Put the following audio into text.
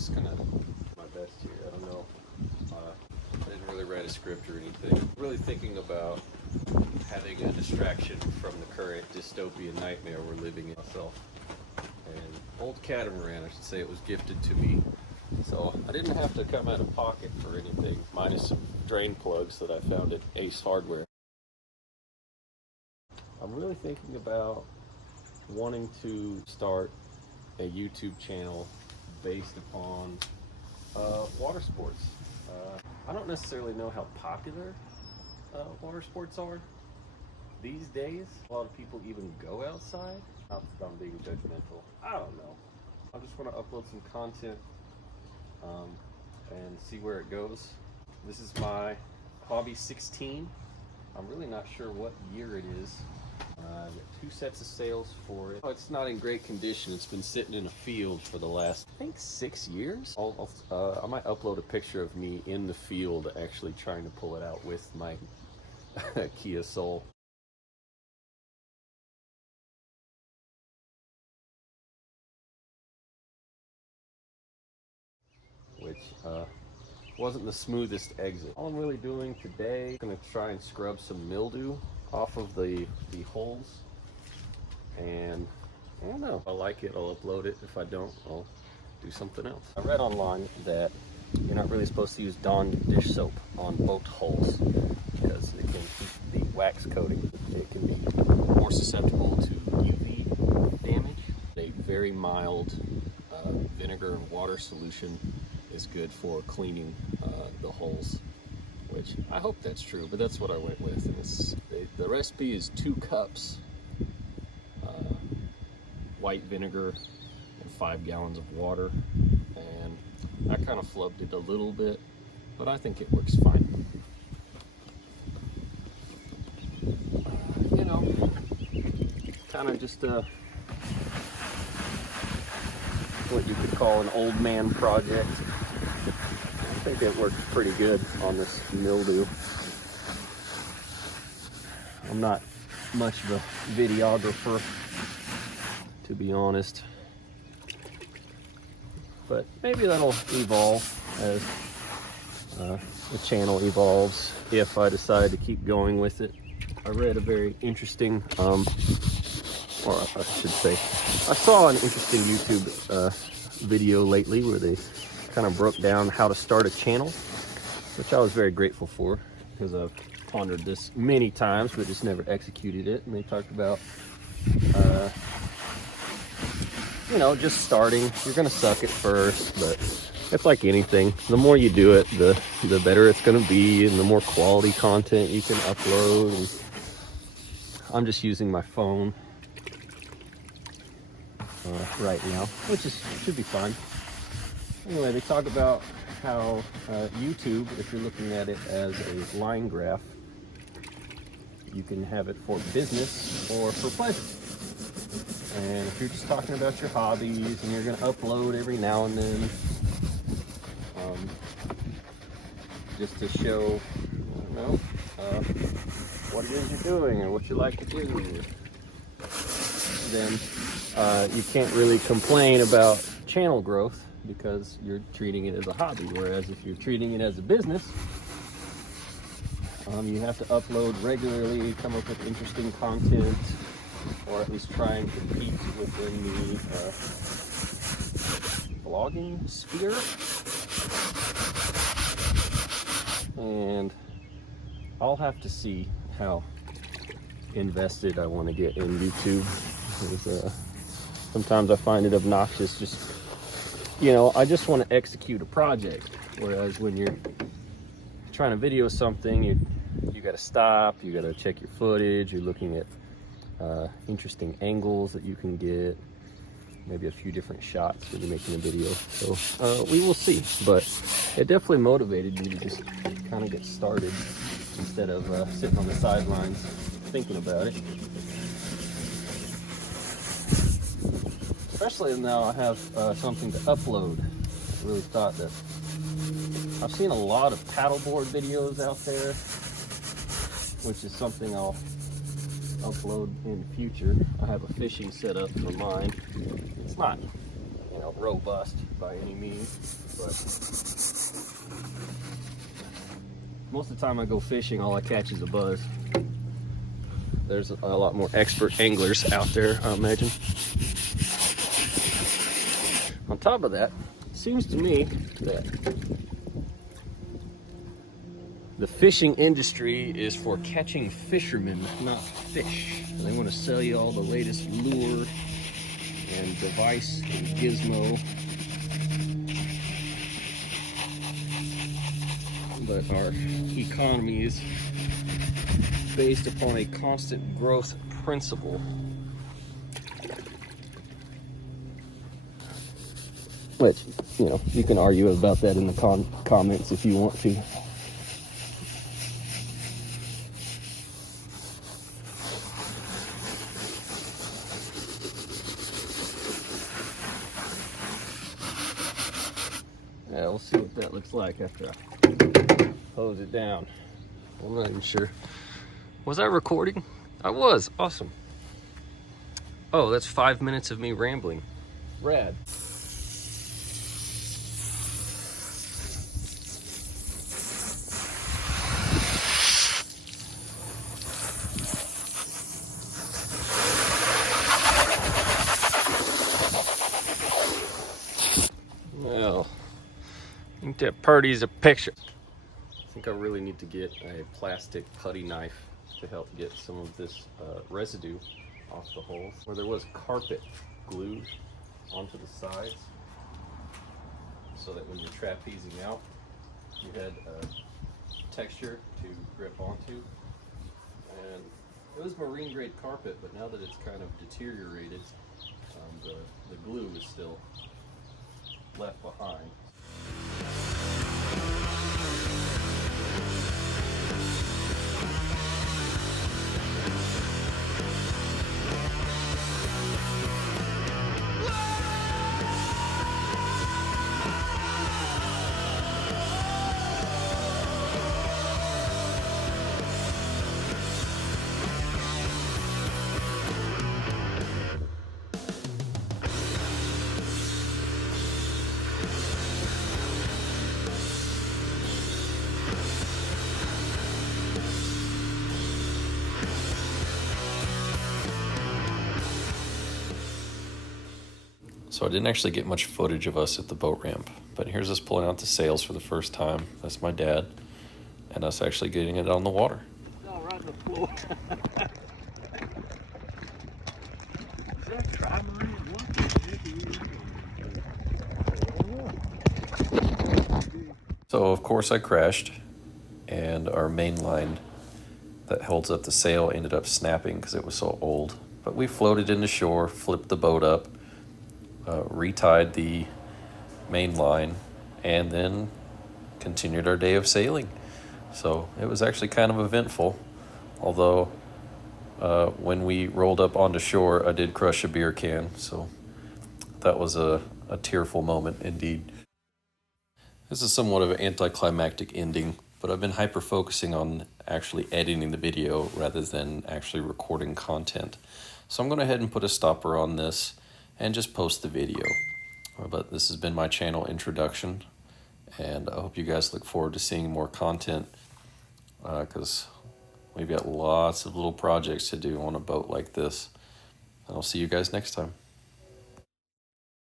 just gonna do my best here. I don't know. I didn't really write a script or anything. Really thinking about having a distraction from the current dystopian nightmare we're living in myself. And old catamaran, I should say, it was gifted to me. So I didn't have to come out of pocket for anything, minus some drain plugs that I found at Ace Hardware. I'm really thinking about wanting to start a YouTube channel based upon water sports. I don't necessarily know how popular water sports are these days. A lot of people even go outside. Not that I'm being judgmental. I don't know. I just want to upload some content and see where it goes. This is my Hobie 16. I'm really not sure what year it is. I've got 2 sets of sails for it. It's not in great condition. It's been sitting in a field for the last, I think, 6 years. I might upload a picture of me in the field actually trying to pull it out with my Kia Soul. Which wasn't the smoothest exit. All I'm really doing today, I'm gonna try and scrub some mildew off of the holes, and I don't know, if I like it, I'll upload it. If I don't, I'll do something else. I read online that you're not really supposed to use Dawn dish soap on boat holes because it can keep the wax coating. It can be more susceptible to UV damage. A very mild vinegar and water solution is good for cleaning the holes, which I hope that's true, but that's what I went with. And the recipe is 2 cups white vinegar and 5 gallons of water, and I kind of flubbed it a little bit, but I think it works fine. You know, kind of just what you could call an old man project. I think it works pretty good on this mildew. I'm not much of a videographer, to be honest, but maybe that'll evolve as the channel evolves, if I decide to keep going with it. I read a very interesting, or I should say, I saw an interesting YouTube video lately where they kind of broke down how to start a channel, which I was very grateful for because I've pondered this many times but just never executed it. And they talked about you know, just starting. You're gonna suck at first, but it's like anything, the more you do it, the better it's gonna be, and the more quality content you can upload. And I'm just using my phone right now, which should be fine. Anyway, they talk about how YouTube, if you're looking at it as a line graph, you can have it for business or for pleasure. And if you're just talking about your hobbies and you're going to upload every now and then, just to show, I don't know, what it is you're doing or what you like to do, then you can't really complain about channel growth because you're treating it as a hobby. Whereas if you're treating it as a business, you have to upload regularly, come up with interesting content, or at least try and compete within the vlogging sphere. And I'll have to see how invested I want to get in YouTube. Because, sometimes I find it obnoxious. Just, you know, I just want to execute a project. Whereas when you're trying to video something, you got to stop, you got to check your footage, you're looking at interesting angles that you can get, maybe a few different shots when you're making a video. So we will see, but it definitely motivated me to just kind of get started instead of sitting on the sidelines thinking about it. Especially now I have something to upload. I really thought that I've seen a lot of paddleboard videos out there, which is something I'll upload in the future. I have a fishing setup for mine. It's not, you robust by any means, but most of the time I go fishing, all I catch is a buzz. There's a lot more expert anglers out there, I imagine. On top of that, it seems to me that the fishing industry is for catching fishermen, not fish. They want to sell you all the latest lure and device and gizmo. But our economy is based upon a constant growth principle. Which, you can argue about that in the comments if you want to. Yeah, we'll see what that looks like after I hose it down. I'm not even sure. Was I recording? I was. Awesome. Oh, that's 5 minutes of me rambling. Rad. Well, I think that purdy's a picture. I think I really need to get a plastic putty knife to help get some of this residue off the holes. Where there was carpet glued onto the sides, so that when you're trapezing out, you had a texture to grip onto. And it was marine grade carpet, but now that it's kind of deteriorated, the glue is still left behind. So I didn't actually get much footage of us at the boat ramp, but here's us pulling out the sails for the first time. That's my dad, and us actually getting it on the water. All right on the floor. So of course I crashed, and our main line that holds up the sail ended up snapping because it was so old. But we floated into shore, flipped the boat up, retied the main line, and then continued our day of sailing. So it was actually kind of eventful, although when we rolled up onto shore, I did crush a beer can, so that was a tearful moment indeed. This is somewhat of an anticlimactic ending, but I've been hyper-focusing on actually editing the video rather than actually recording content. So I'm going to head and put a stopper on this and just post the video. But this has been my channel introduction, and I hope you guys look forward to seeing more content, because we've got lots of little projects to do on a boat like this. And I'll see you guys next time.